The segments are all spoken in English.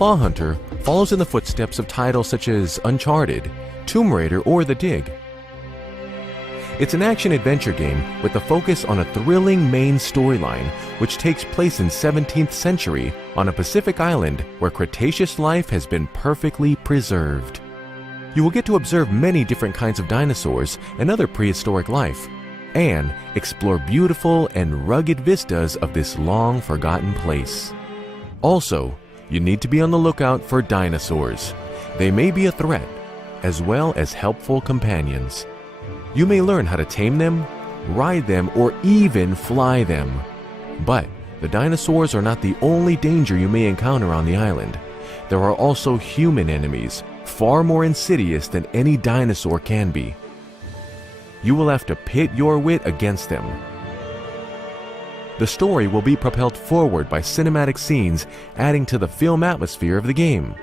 Claw Hunter follows in the footsteps of titles such as Uncharted, Tomb Raider, or The Dig. It's an action-adventure game with a focus on a thrilling main storyline which takes place in 17th century on a Pacific island where Cretaceous life has been perfectly preserved. You will get to observe many different kinds of dinosaurs and other prehistoric life, and explore beautiful and rugged vistas of this long-forgotten place. Also, you need to be on the lookout for dinosaurs. They may be a threat, as well as helpful companions. You may learn how to tame them, ride them, or even fly them. But the dinosaurs are not the only danger you may encounter on the island. There are also human enemies, far more insidious than any dinosaur can be. You will have to pit your wit against them. The story will be propelled forward by cinematic scenes, adding to the film atmosphere of the game.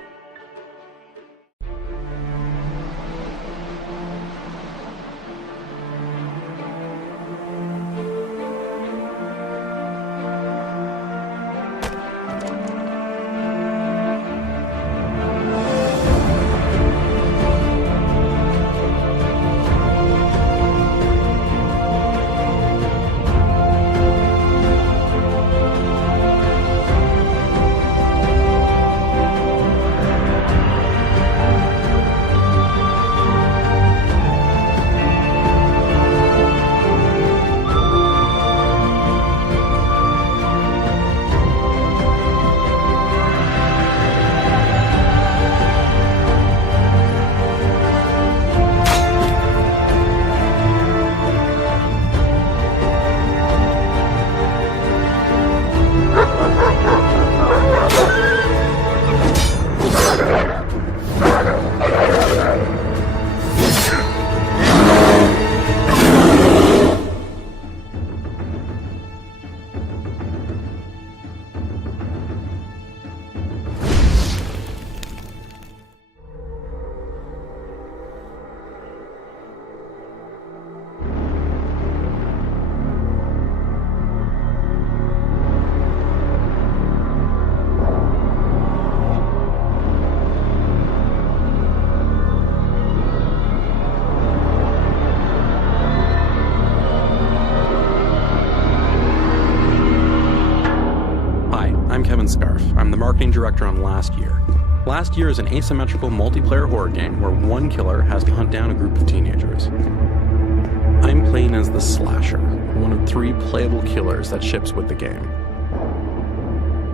I'm the marketing director on Last Year. Last Year is an asymmetrical multiplayer horror game where one killer has to hunt down a group of teenagers. I'm playing as the Slasher, one of 3 playable killers that ships with the game.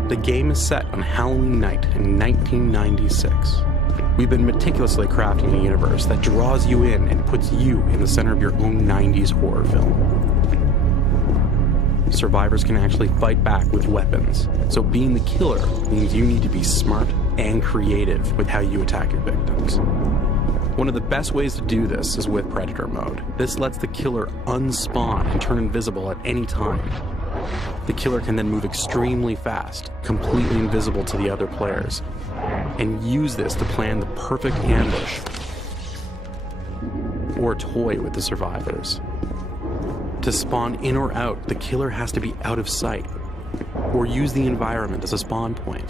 The game is set on Halloween night in 1996. We've been meticulously crafting a universe that draws you in and puts you in the center of your own 90s horror film. Survivors can actually fight back with weapons, so being the killer means you need to be smart and creative with how you attack your victims. One of the best ways to do this is with Predator mode. This lets the killer unspawn and turn invisible at any time. The killer can then move extremely fast, completely invisible to the other players, and use this to plan the perfect ambush or toy with the survivors. To spawn in or out, the killer has to be out of sight, or use the environment as a spawn point.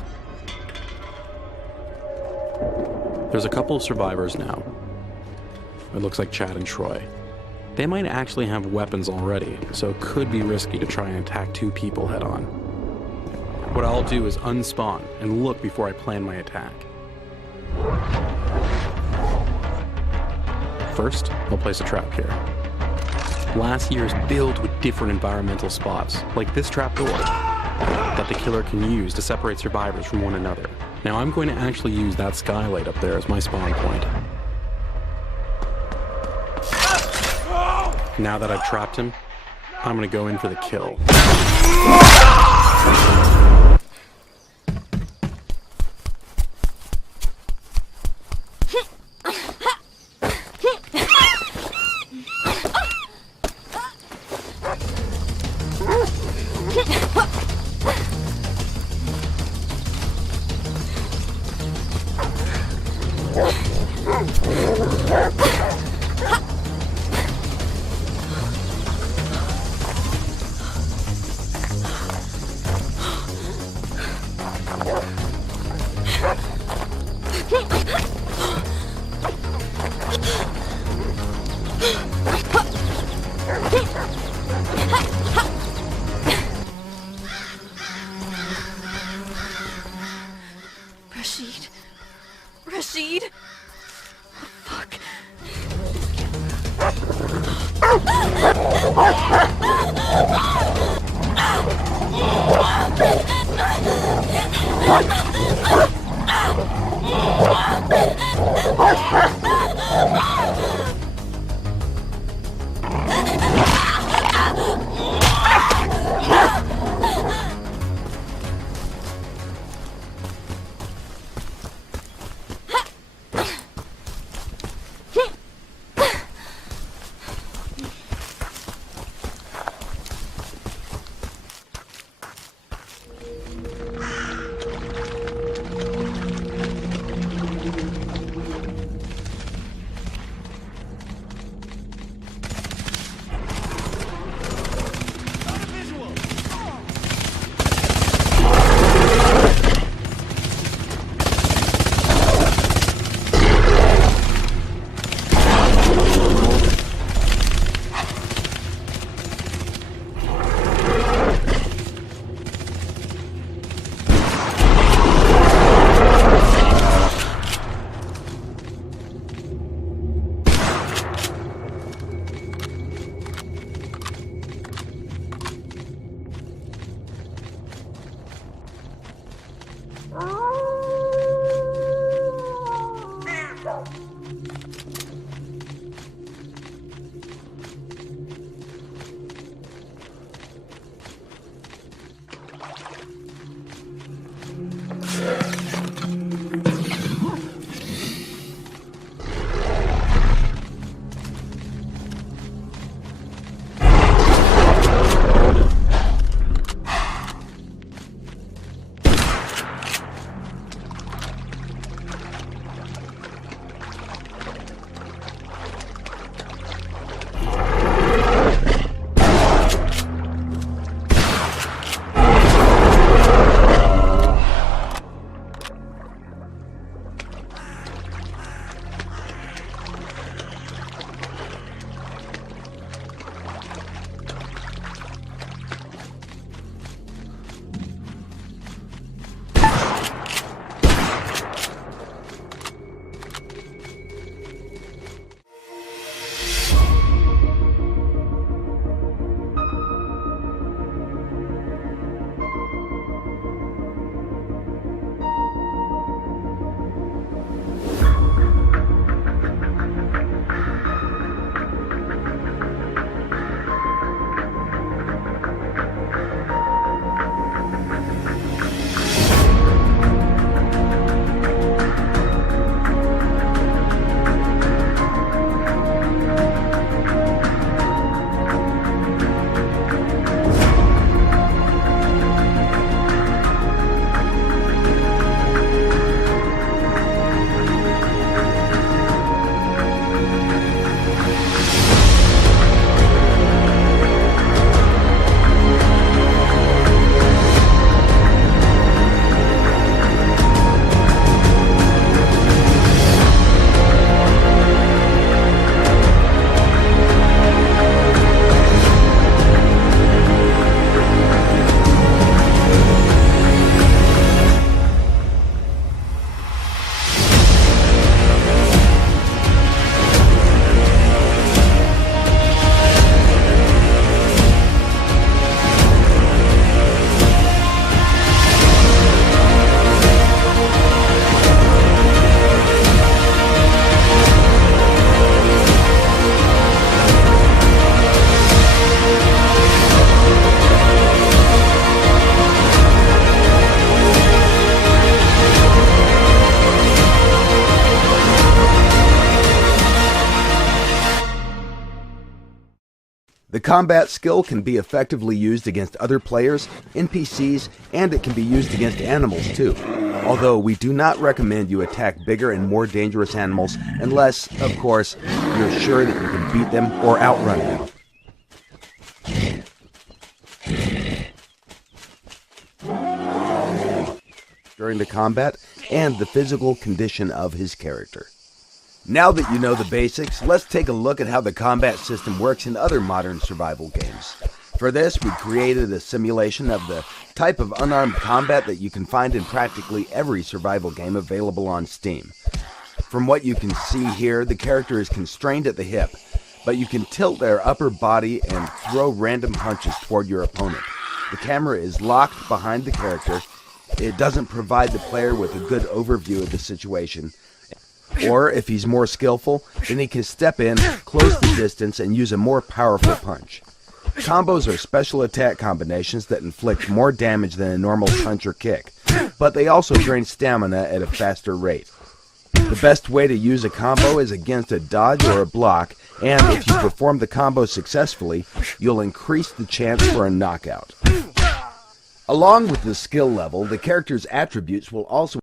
There's a couple of survivors now. It looks like Chad and Troy. They might actually have weapons already, so it could be risky to try and attack 2 people head on. What I'll do is unspawn and look before I plan my attack. First, I'll place a trap here. Last Year is filled with different environmental spots, like this trapdoor, that the killer can use to separate survivors from one another. Now I'm going to actually use that skylight up there as my spawn point. Now that I've trapped him, I'm going to go in for the kill. The combat skill can be effectively used against other players, NPCs, and it can be used against animals too. Although we do not recommend you attack bigger and more dangerous animals unless, of course, you're sure that you can beat them or outrun them. During the combat and the physical condition of his character. Now that you know the basics, let's take a look at how the combat system works in other modern survival games. For this, we created a simulation of the type of unarmed combat that you can find in practically every survival game available on Steam. From what you can see here, the character is constrained at the hip, but you can tilt their upper body and throw random punches toward your opponent. The camera is locked behind the character, It doesn't provide the player with a good overview of the situation. Or, if he's more skillful, then he can step in, close the distance, and use a more powerful punch. Combos are special attack combinations that inflict more damage than a normal punch or kick, but they also drain stamina at a faster rate. The best way to use a combo is against a dodge or a block, and if you perform the combo successfully, you'll increase the chance for a knockout. Along with the skill level, the character's attributes will also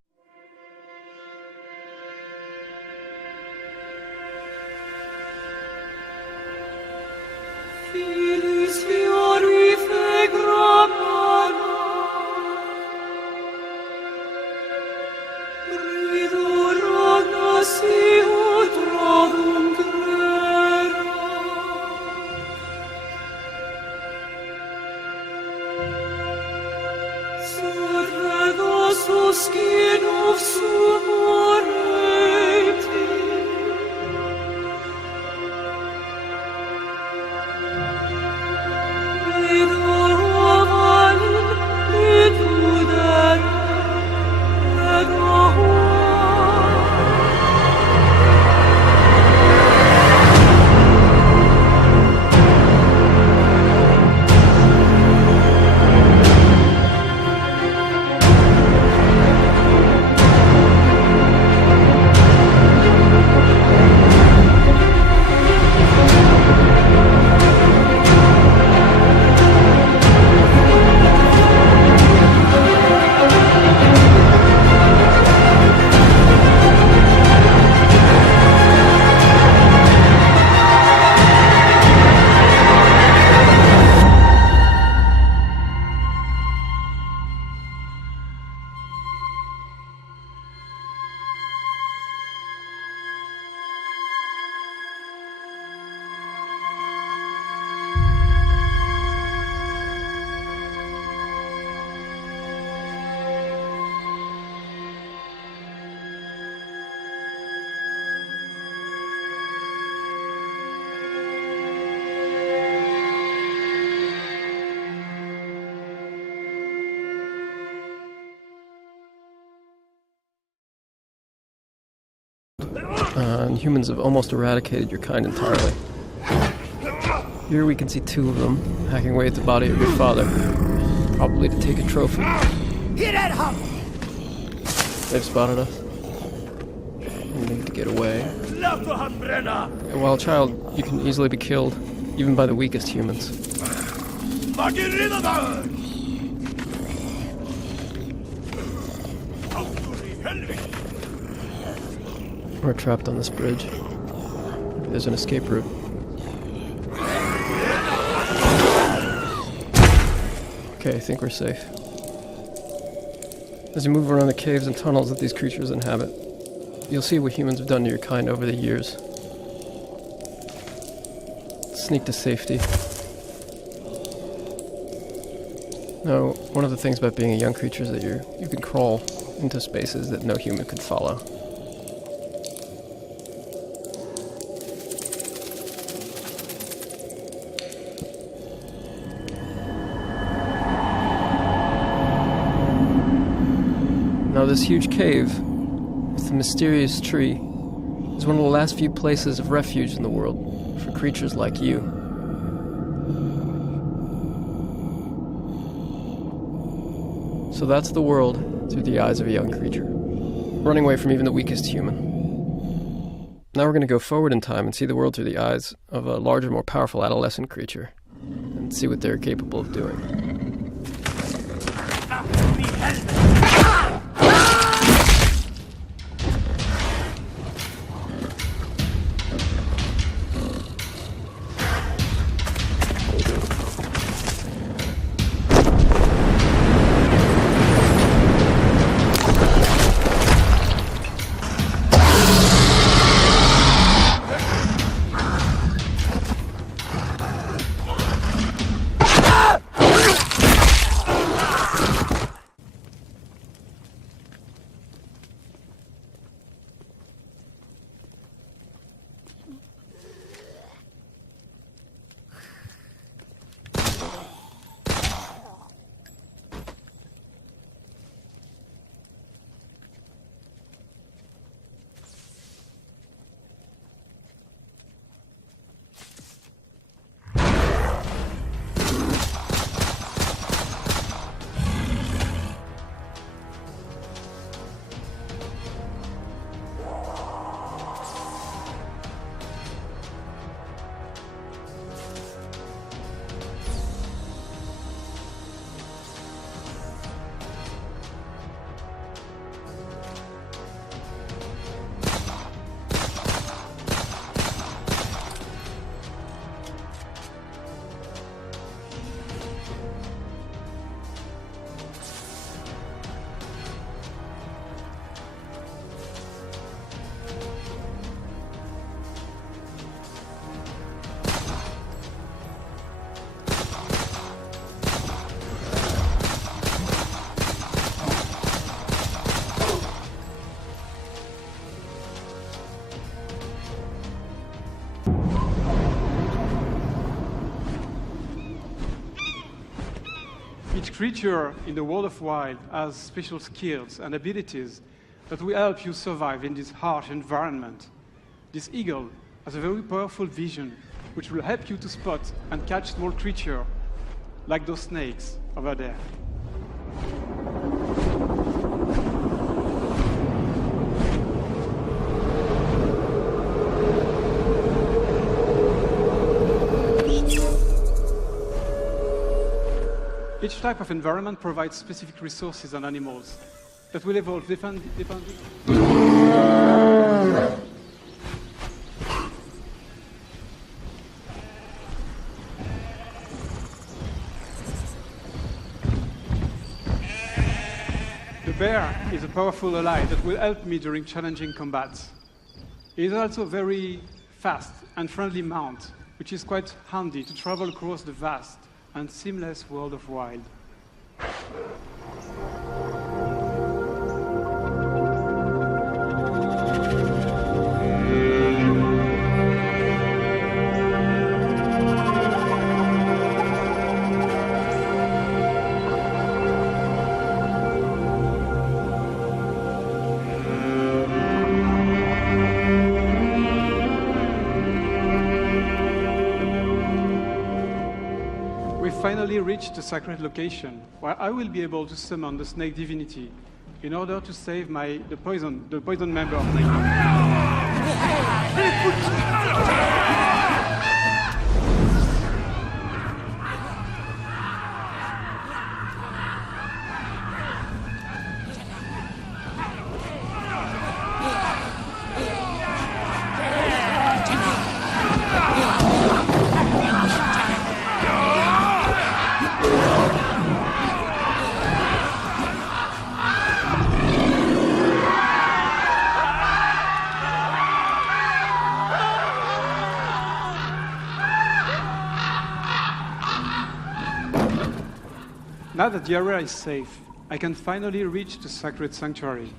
and humans have almost eradicated your kind entirely. Here we can see two of them hacking away at the body of your father, probably to take a trophy. They've spotted us. We need to get away. And while a child, you can easily be killed, even by the weakest humans. We're trapped on this bridge. There's an escape route. Okay, I think we're safe. As you move around the caves and tunnels that these creatures inhabit, you'll see what humans have done to your kind over the years. Sneak to safety. Now, one of the things about being a young creature is that you can crawl into spaces that no human could follow. Now, this huge cave with the mysterious tree is one of the last few places of refuge in the world for creatures like you. So that's the world through the eyes of a young creature, running away from even the weakest human. Now we're going to go forward in time and see the world through the eyes of a larger, more powerful adolescent creature, and see what they're capable of doing. Each creature in the World of Wild has special skills and abilities that will help you survive in this harsh environment. This eagle has a very powerful vision, which will help you to spot and catch small creatures, like those snakes over there. Each type of environment provides specific resources and animals that will evolve depending. The bear is a powerful ally that will help me during challenging combats. He is also a very fast and friendly mount, which is quite handy to travel across the vast and seamless World of Wild. Finally reached the sacred location, where I will be able to summon the snake divinity in order to save the poison member of my Now that the area is safe, I can finally reach the sacred sanctuary.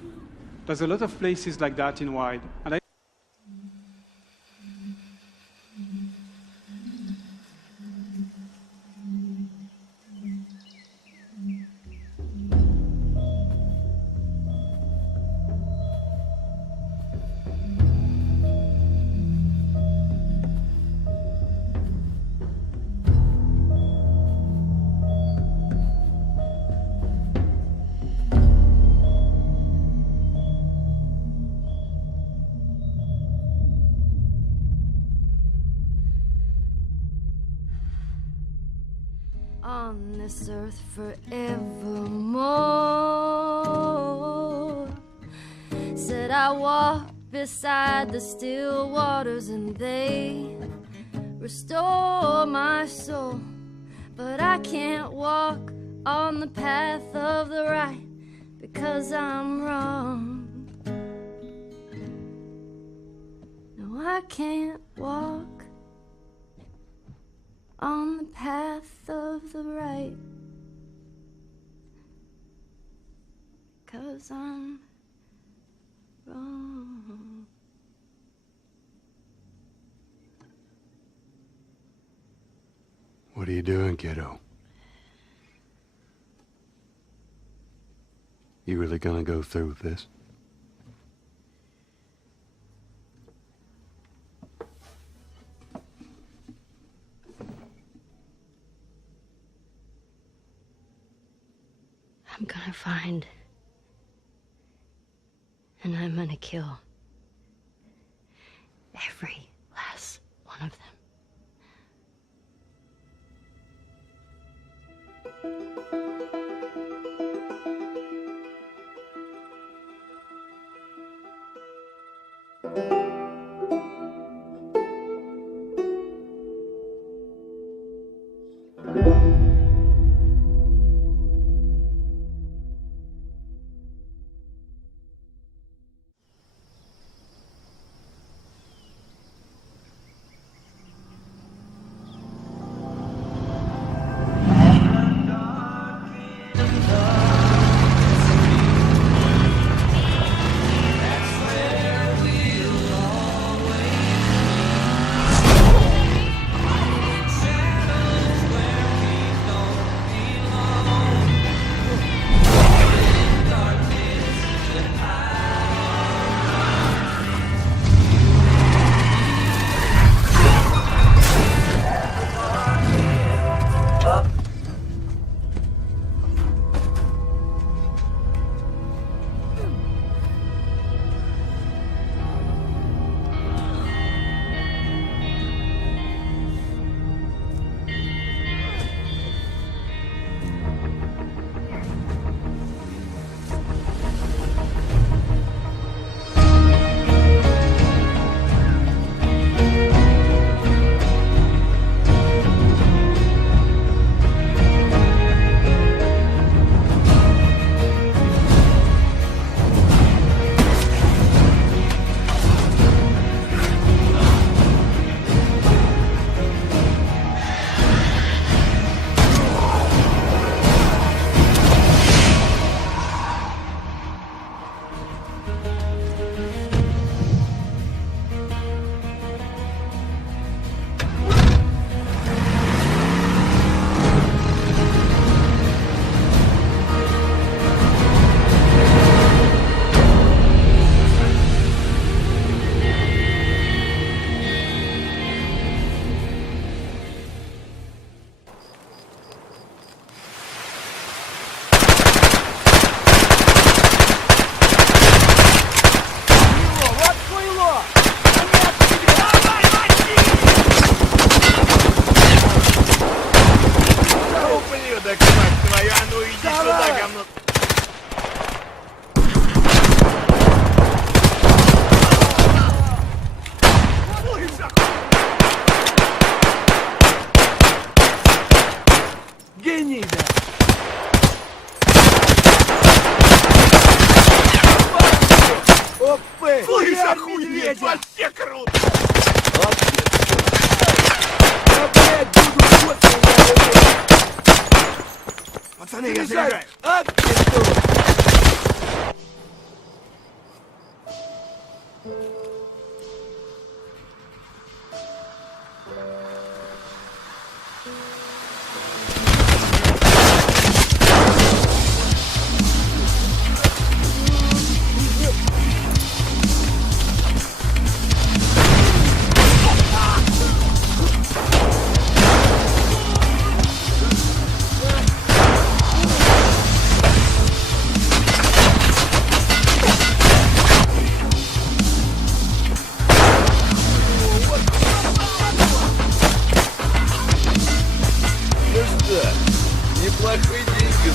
There's a lot of places like that in Wild, and on this earth forevermore. Said I walk beside the still waters and they restore my soul. But I can't walk on the path of the right because I'm wrong. No, I can't walk on the path of the right, 'cause I'm wrong. What are you doing, kiddo? You really gonna go through with this? I'm gonna find, and I'm gonna kill every last one of them. Слышь, охуеть, вообще круто! Пацаны, я заряжаю! Неплохие деньги,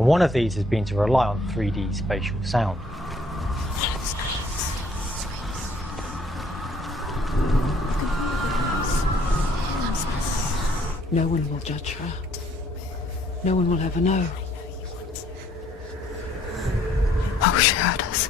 One of these has been to rely on 3D spatial sound. No one will judge her. No one will ever know. Oh, she heard us.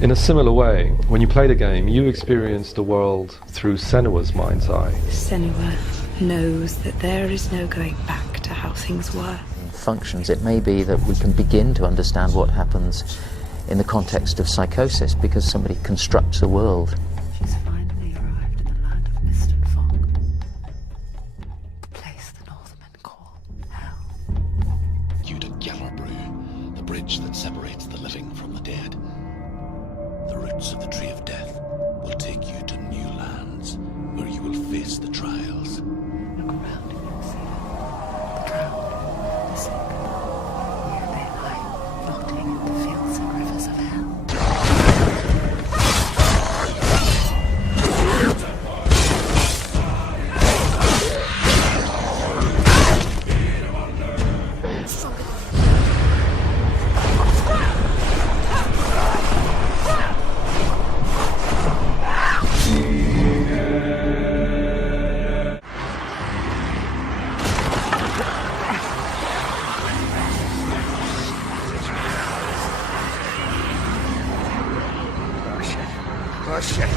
In a similar way, when you play the game, you experience the world through Senua's mind's eye. Senua knows that there is no going back to how things were. Functions, it may be that we can begin to understand what happens in the context of psychosis because somebody constructs a world. She's finally arrived in the land of mist and fog. The place the Northmen call hell. Yudagyalarbrü, the bridge that separates the living from the dead. The roots of the tree of death will take you to new lands where you will face the trials. Look around and you'll see them. The drowned, the sick. Here they lie, rotting in the fields and rivers of hell. Oh, shit.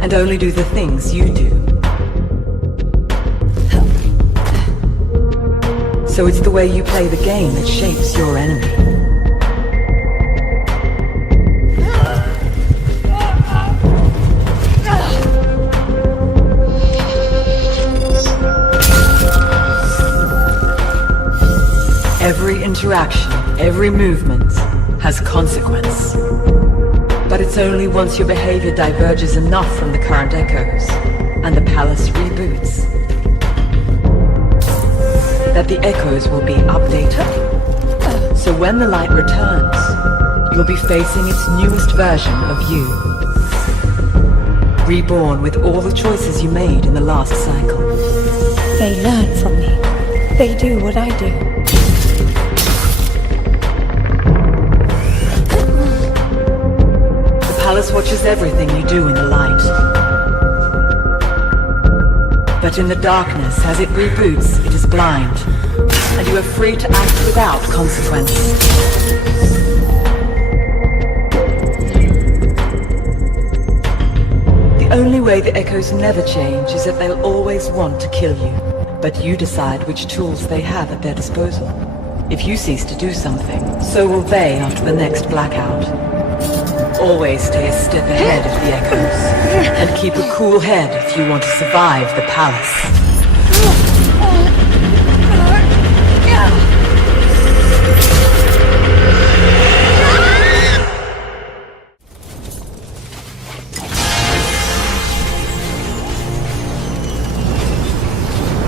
And only do the things you do. So it's the way you play the game that shapes your enemy. Every interaction, every movement has consequence. But it's only once your behavior diverges enough from the current echoes, and the palace reboots, that the echoes will be updated. So when the light returns, you'll be facing its newest version of you. reborn with all the choices you made in the last cycle. They learn from me. They do what I do. The palace watches everything you do in the light. But in the darkness, as it reboots, it is blind. And you are free to act without consequence. The only way the Echoes never change is that they'll always want to kill you. But you decide which tools they have at their disposal. If you cease to do something, so will they after the next blackout. Always stay a step ahead of the Echoes. And keep a cool head if you want to survive the palace.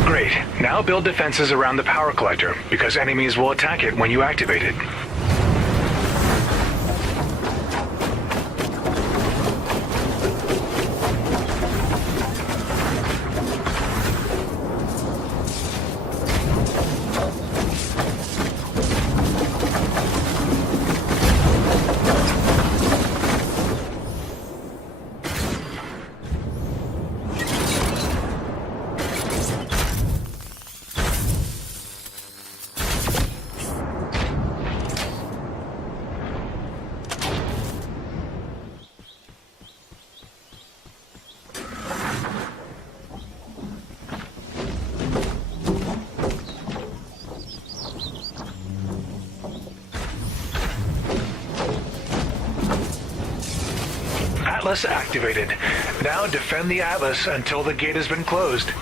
Great. Now build defenses around the power collector, because enemies will attack it when you activate it. Atlas activated. Now defend the Atlas until the gate has been closed.